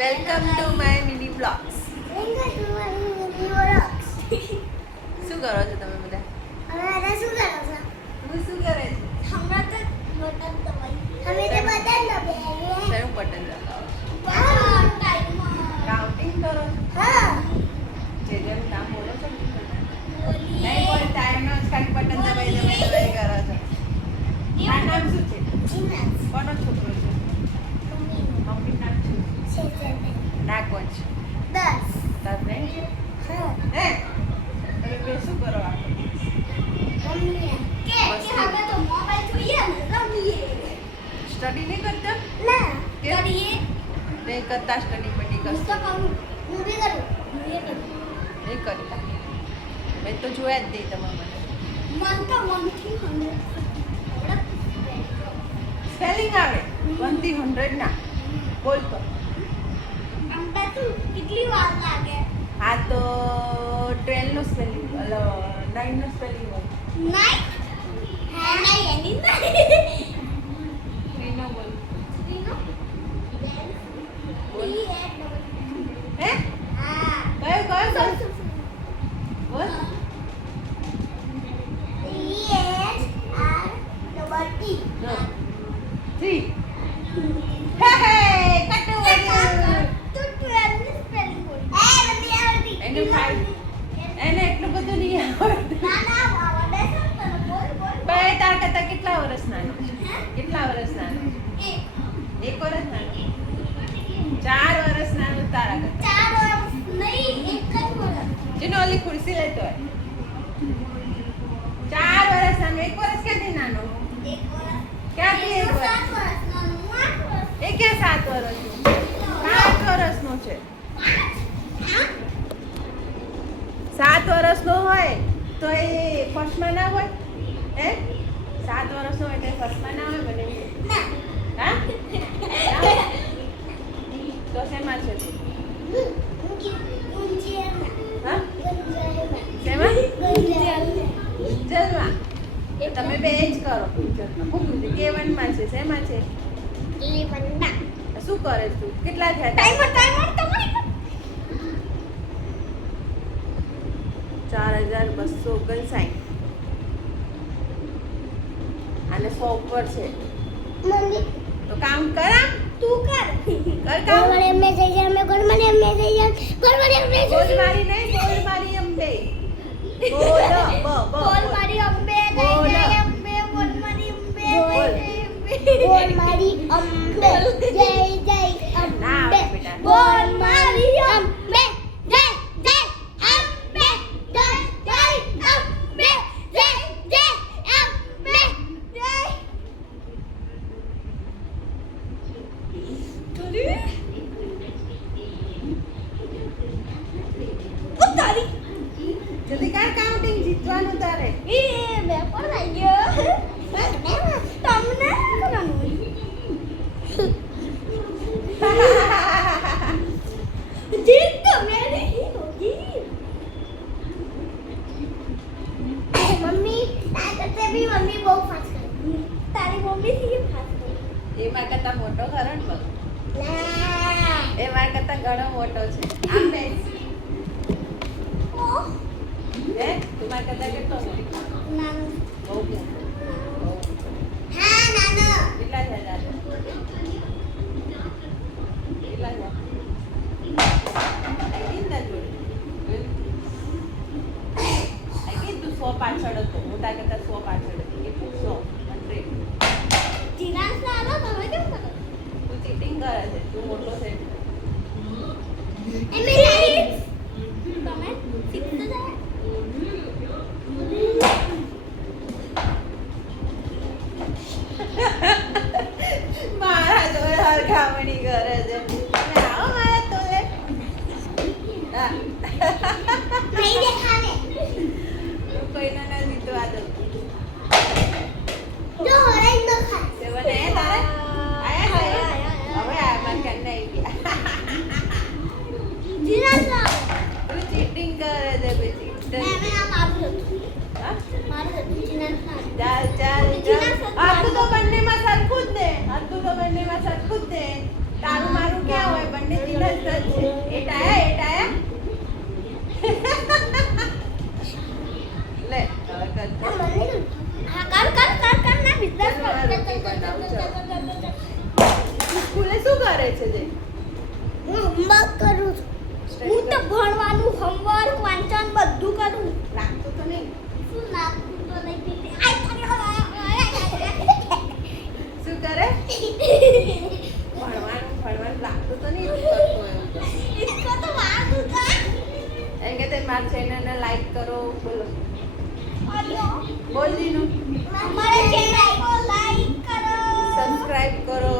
Welcome to my mini blogs. શું કરો છો તમે બધા? હું શું કરે છે? શેનું બટન દબાવો? કાઉન્ટિંગ કરો છો? જે જેમ કામ બોલો છો નહીં કોઈ ટાઈમનો જ ખાલી બટન દબાઈ કરો છો. મારું નામ શું છે? કોનો છોકરો છે? મમ્મી નામ શું? ના કોણ છે? તાર ફ્રેન્ડ છે? હે તમે બે શું કરો આખો દિવસ? સ્ટડી નહીં કરતા? નહીં કરતા સ્ટડી પણ નહીં કરતા. નહીં કરતા. મેં તો જોયા જ નહીં તમારા મને. સ્પેલિંગ આવે 1 થી 100 ના બોલ તો. કેટલી વાર લાગે? હા તો 12 નો સ્પેલિંગ 9 નો સ્પેલિંગ હોય. 3 નો બોલ. હે કયો કયો બોલ. Three. Hey, katu એને 5 એને એટલું બધું નહીં આવડતું. બે તાર કરતા કેટલા વર્ષ નાનો? કેટલા વર્ષ નાનો? 1 વર્ષ નાનો? 4 વર્ષ નાનો તારા કરતા. જેનો ઓલી ખુરશી લેતો હોય 4 વર્ષ નાનો. 1 વર્ષ ક્યાંથી નાનો? ક્યાંથી 1 વર્ષ? એ ક્યાં 7 વર્ષનો? 5 વર્ષનો છે. 7 વર્ષનો હોય તો એ ફર્સ્ટમાં ના હોય? હે 7 વર્ષનો હોય એટલે ફર્સ્ટમાં ના હોય? મને હા તો શેમાં છે તું? હા શેમાં? ગુંજલમાં. તમે બે જ કરો ગુંજલમાં. K1 માં છે. શેમાં છે? શું કરે તું? કેટલા થયા? 4259. અને 100 ઉપર છે તો કાઉન્ટ કરા. તું કર. કર કાઉન્ટ. ગોળ મારી નહીં, ગોળ મારી અંબે. બોલ બ ગોળ મારી અંબે બોલ. જય અંબે, ગોળ મારી અંબે બોલ. ગોળ મારી અંબે જય જય ના અંબે, આવડે બેટા. ગોળ મારી અંબે જય જય અંબે, જય જય અંબે, જય જય અંબે, જય. ઉતારી જલ્દી કર કાઉન્ટિંગ. જીતવાનું તારે. એ વેપાર આવી ગયો. તમને જીત તો મેરી હોગી. મમ્મી તારે બી મમ્મી બહુ ફાસ્ટ કરે. તારી મમ્મી થી ફાસ્ટ કરે. એ માર કરતા મોટો ખરો ને બસ. ના એ માર કરતા ઘણો મોટો છે. આમ બેસ. હે તું માર કરતા કેટલો મોટો? નાનો. બહુ મોટો. બહુ. હા નાનો. કેટલા થયા તારે? કેટલા થયા? આઈ ગઈ ને તારી જોડે? આઈ ગઈ તું 100 પાછળ હતો. હું તાર કરતા 100 પાછળ હતી. કેટલું? 100 100. જીરાસ નાનો તમે કેમ કરો? તું ચીટિંગ કરે છે. તું મોટો છે. તમે શીખતો જાય. મારા જોડે હરખામણી કરે છે. તમે આવો મારા તોલે. હા. નહીં દેખાને. તું કોઈના નથી તો આદત. જો હરાઈ ન ખા. તે મને એ તારે આયા હવે આ માર કન્ને આવી ગયા. જીરાસ લાવો. તું ચીટિંગ કરે છે બેટી. મેં આ મારું હતું. હા? મારું હતું જીરાસ લાવો. ચાલ ચાલ ચાલ. હતું તો બંનેમાં સરખું જ ને. હતું તો બંનેમાં સરખું જ ને. તારું મારું કરે છે જે હું હોમવર્ક કરું છું હું તો ભણવાનું હોમવર્ક વાંચન બધું કરું લાગતું તો નહીં શું લાગતું તો નહીં પીતે શું કરે ભણવાનું લાગતું તો નહીં કરતો એવું તો इसको तो मार दूंगा એમ કે તે મારા ચેનલને લાઈક કરો બોલો और બોલ દીનું हमारे चैनल को लाइक करो સબસ્ક્રાઇબ કરો